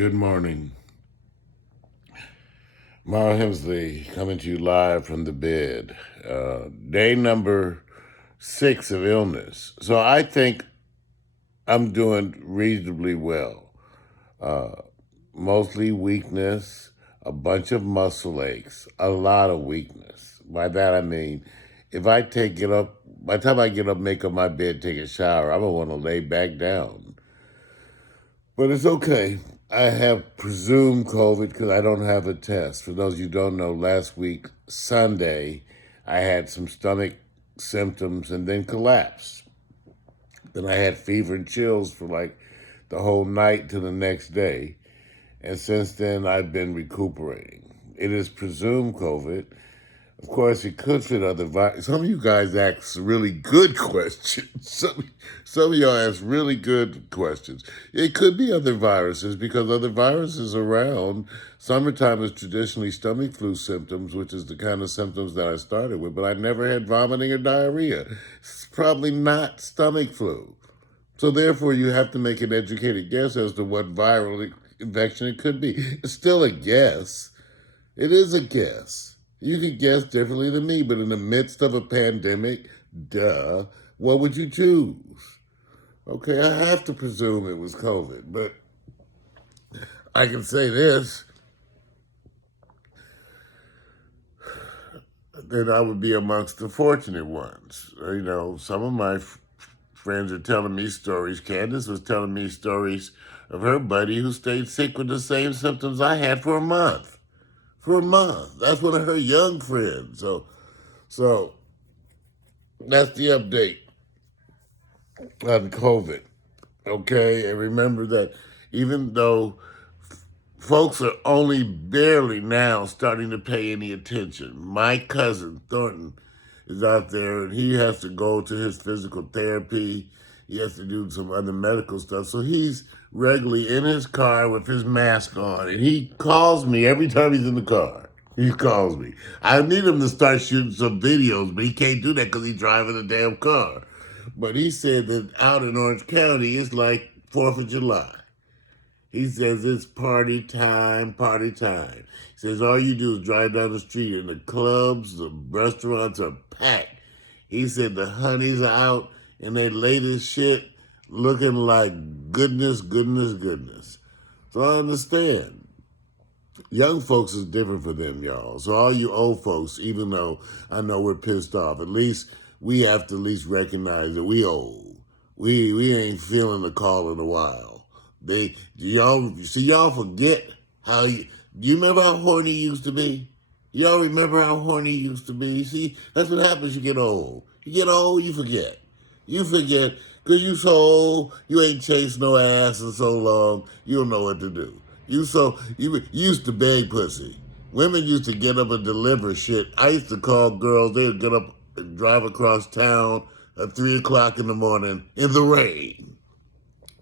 Good morning. Mara Hemsley coming to you live from the bed. Day number 6 of illness. So I think I'm doing reasonably well. Uh, Mostly weakness, a bunch of muscle aches, a lot of weakness. By that I mean, if I get up, by the time I get up, make up my bed, take a shower, I'm going to want to lay back down. But it's okay. I have presumed COVID because I don't have a test. For those of you who don't know, last week, Sunday, I had some stomach symptoms and then collapsed. Then I had fever and chills for like the whole night to the next day. And since then, I've been recuperating. It is presumed COVID. Of course, it could fit other viruses. Some of you guys ask really good questions. Some of y'all ask really good questions. It could be other viruses because other viruses around. Summertime is traditionally stomach flu symptoms, which is the kind of symptoms that I started with, but I never had vomiting or diarrhea. It's probably not stomach flu. So therefore, you have to make an educated guess as to what viral infection it could be. It's still a guess. It is a guess. You could guess differently than me, but in the midst of a pandemic, what would you choose? Okay, I have to presume it was COVID, but I can say this, that I would be amongst the fortunate ones. Some of my friends are telling me stories. Candace was telling me stories of her buddy who stayed sick with the same symptoms I had for a month. That's one of her young friends. So that's the update on COVID. Okay, and remember that even though folks are only barely now starting to pay any attention, my cousin Thornton is out there and he has to go to his physical therapy. He has to do some other medical stuff. So he's regularly in his car with his mask on. And he calls me every time he's in the car. He calls me. I need him to start shooting some videos, but he can't do that because he's driving a damn car. But he said that out in Orange County, it's like 4th of July. He says it's party time, party time. He says all you do is drive down the street and the clubs, the restaurants are packed. He said the honeys are out and they latest shit looking like goodness, goodness, goodness. So I understand. Young folks is different for them, y'all. So all you old folks, even though I know we're pissed off, at least we have to at least recognize that we old. We ain't feeling the call in a while. Y'all forget how do you remember how horny used to be? Y'all remember how horny used to be? See, that's what happens you get old. You get old, you forget. You forget, because you so old, you ain't chased no ass in so long, you don't know what to do. You used to beg pussy. Women used to get up and deliver shit. I used to call girls, they would get up and drive across town at 3 o'clock in the morning in the rain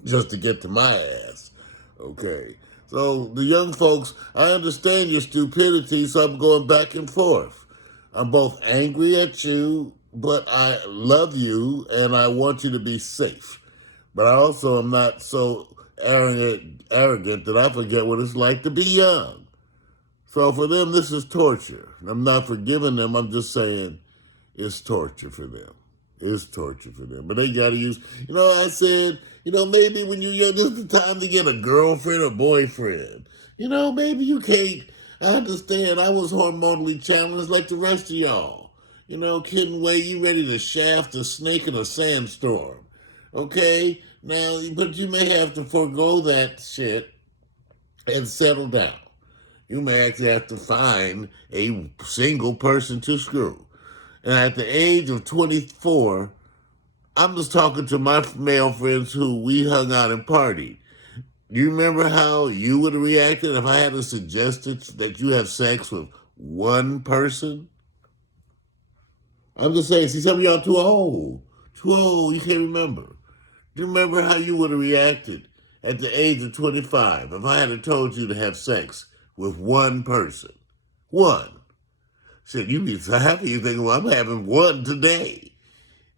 just to get to my ass. Okay. So the young folks, I understand your stupidity, so I'm going back and forth. I'm both angry at you, but I love you and I want you to be safe. But I also am not so arrogant that I forget what it's like to be young. So for them, this is torture. I'm not forgiving them. I'm just saying it's torture for them. It's torture for them. But they got to use, I said, maybe when you're young, this is the time to get a girlfriend or boyfriend. Maybe you can't. I understand. I was hormonally challenged like the rest of y'all. Kidding way, you ready to shaft a snake in a sandstorm. Okay? Now, but you may have to forego that shit and settle down. You may actually have to find a single person to screw. And at the age of 24, I'm just talking to my male friends who we hung out and partied. Do you remember how you would have reacted if I had suggested that you have sex with one person? I'm just saying, see, some of y'all too old. Too old, you can't remember. Do you remember how you would have reacted at the age of 25 if I had told you to have sex with one person? One. Shit, you'd be so happy you think, well, I'm having one today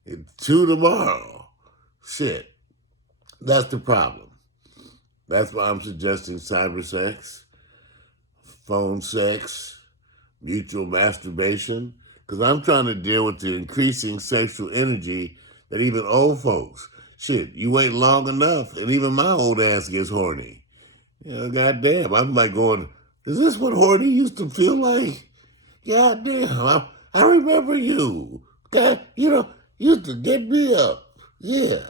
and two tomorrow. Shit. That's the problem. That's why I'm suggesting cyber sex, phone sex, mutual masturbation, because I'm trying to deal with the increasing sexual energy that even old folks, shit, you wait long enough, and even my old ass gets horny. You know, goddamn, I'm like going, is this what horny used to feel like? Goddamn, I remember you. God, used to get me up. Yeah.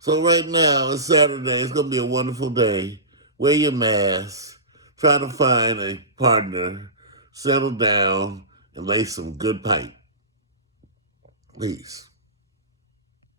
So right now, it's Saturday. It's going to be a wonderful day. Wear your mask. Try to find a partner. Settle down and lay some good pipe. Peace.